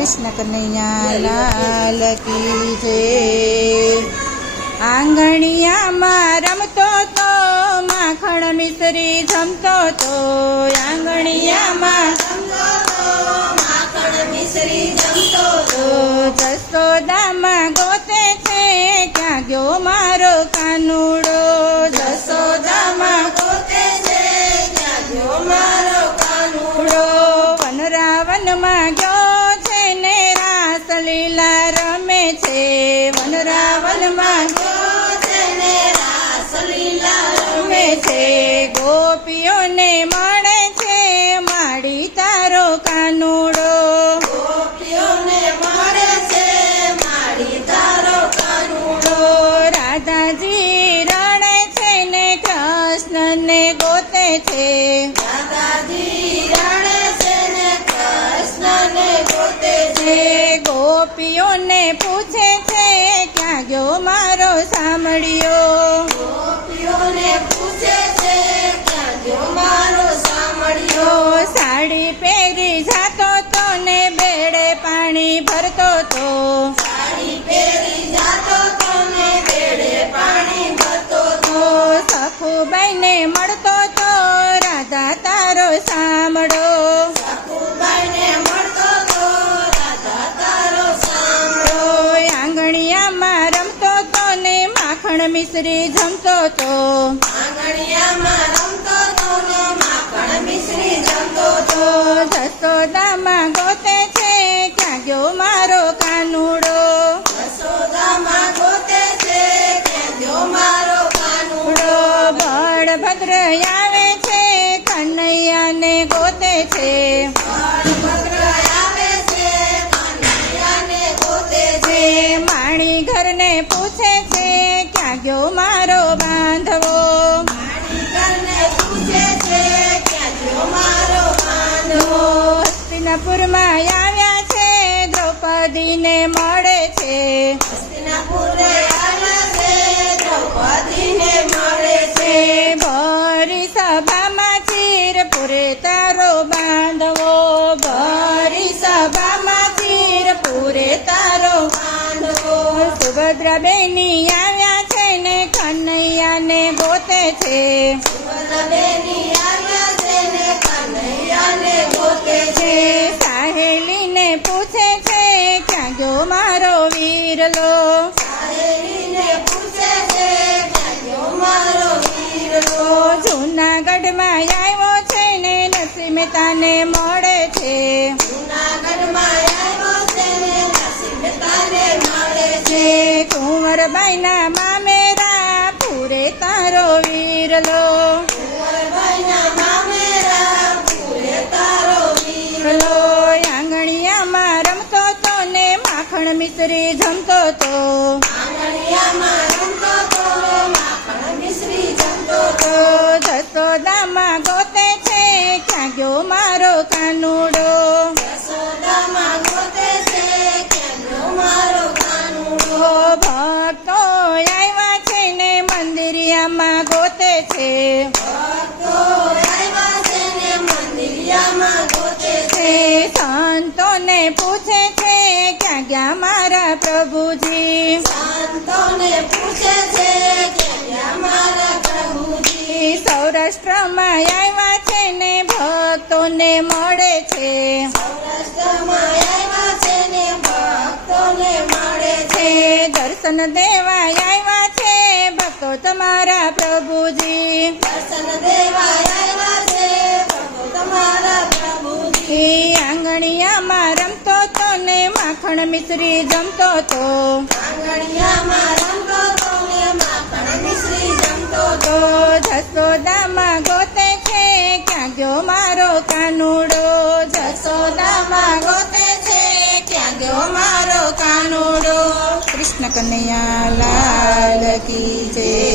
કૃષ્ણ કનૈયા લાલ કી જય। આંગણિયામાં રમતો તો માખણ મિશ્રી જમતો તો, આંગણિયામાં જસોદામાં ગોતે છે ક્યાં ગયો મારો કાનુડો, જસોદામાં ગોતે છે ક્યાં ગયો મારો કાનુડો। વનરાવનમાં ગયો છે ને રાસલીલા રમે છે, વનરાવનમાં ગયો છે ને રાસલીલા રમે છે। ગોપીઓને મળે છે માડી તારો કાનુડો, રાધાજી રણે છે ને કૃષ્ણને ગોતે છે, રાધાજી રણે છે ને કૃષ્ણને ગોતે છે। ગોપીઓને પૂછે છે ક્યાં ગયો મારો સાંભળ્યો, ગોપીઓને પૂછે છે ક્યાં ગયો મારો સાંભળ્યો। સાડી પહેરી જાતો તો ને બેડે પાણી ભરતો તો, સાડી પહેરી જાતો તો ને બેડે પાણી ભરતો તો। સખુબાઈને મળતો તો રાધા તારો સાંભળો, સખુબાઈને મળતો તો રાધા તારો સાંભળો। આંગણિયામાં રમતો તો ને માખણ મિશ્રી જમતો તો, આંગણિયામાં રમતો તો ને માખણ મિશ્રી જમતો તો। જસોદામાં ગોતે છે ક્યાં ગયો મારો કાનુડો, જસોદામાં ગોતે છે ક્યાં ગયો મારો કાનુડો। બળભદ્ર આવે છે કનૈયાને ગોતે છે, બળભદ્ર આવે છે કનૈયાને ગોતે છે। માણી ઘરને પૂછે છે ક્યાં ગયો મારો બાંધવો, માણી ઘરને પૂછે છે ક્યાં ગયો મારો બાંધવો। હસ્તિનાપુરમાં આવ્યા છે દ્રૌપદીને મળે છે, હસ્તિનાપુર આવ્યા છે દ્રૌપદીને મળે છે। ભરી સભામાં ચીર પૂરે તારો બાંધવો, ભરી સભામાં ચીર પૂરે તારો બાંધવો। સુભદ્રાબેની આવ્યા છે ને કનૈયાને ગોતે છે, સુભદ્રાબેની આવ્યા છે ને કનૈયાને ગોતે છે। સાહેલીને પૂછે છે ક્યાં ગયો મારો વીરલો, સાહેલીને પૂછે છે ક્યાં ગયો મારો વીરલો। જૂનાગઢમાં આવ્યો છે ને નરસિંહ મહેતાને મળે છે, જૂનાગઢમાં આવ્યો છે ને નરસિંહ મહેતાને મળે છે। કુંવરબાઈના મામેરા પૂરે તારો વીરલો, કુંવરબાઈના મામેરા પૂરે તારો વીરલો। આંગણિયામાં રમતો તો ને માખણ મિશ્રી જમતો તો, આંગણિયામાં રમતો તો માખણ મિશ્રી જમતો તો। જસોદામાં ગોતે છે ક્યાં ગયો મારો કાનુડો, જસોદામાં ગોતે છે ક્યાં ગયો મારો કાનુડો। ભક્તો આવ્યા છે ને મંદિરિયામાં ગોતે છે, ભક્તો આવ્યા છે ને મંદિરિયામાં ગોતે છે। સંતોને પૂછે છે ક્યાં ગયા મારા પ્રભુજી, સંતોને પૂછે છે ક્યાં ગયા મારા પ્રભુજી। સૌરાષ્ટ્રમાં આવ્યા છે ને ભક્તોને મળે છે, સૌરાષ્ટ્રમાં આવ્યા છે ને ભક્તોને મળે છે। દર્શન દેવા આવ્યા છે ભક્તો તમારા પ્રભુજી, દર્શન દેવા આવ્યા છે ભક્તો તમારા પ્રભુજી। આંગણિયામાં રમતો તો ને માખણ મિશ્રી જમતો તો, આંગણિયામાં રમતો તો ને માખણ મિશ્રી જમતો તો। જસોદામાં ગોતે છે ક્યાં ગયો મારો કાનુડો, જસોદામાં ગોતે છે ક્યાં ગયો મારો કાનુડો। કૃષ્ણ કનૈયા લાલ કી જય।